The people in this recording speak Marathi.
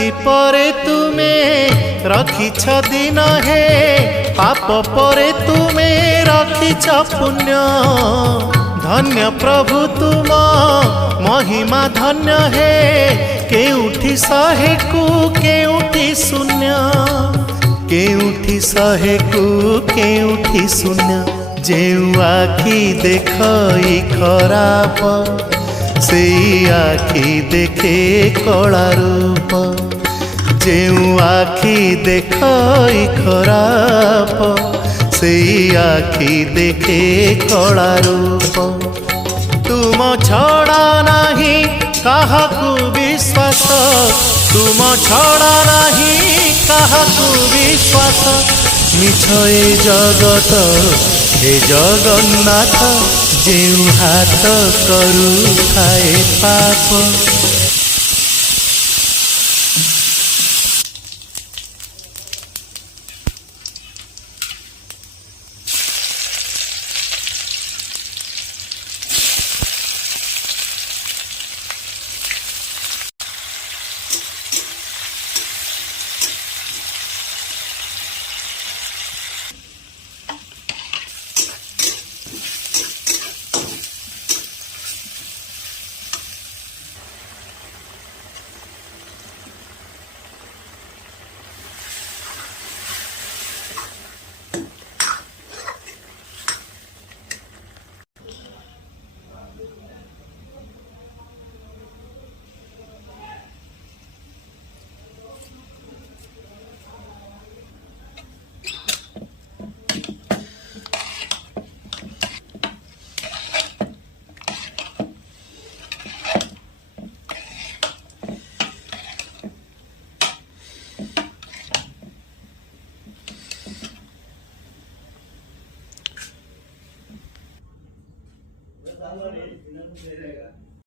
राति परे तुमे रखिछ दिन हे पाप परे तुमे रखिछ पुण्य धन्य प्रभु तुम महिमा धन्य हे केउठी शहे को केउठी शून्य केउठी शहे को केउठी शून्य जेउ आखि देखई खराप से आखि देखे कला रूप जेउ आखि देखई खराप से आखि देखे कला रूप तुम छड़ा नाही काहाकू विश्वास तुम छड़ा नाही काहाकू विश्वास मिछ ए जगत हे जगन्नाथ जेउ हाथ करू थाए पाप।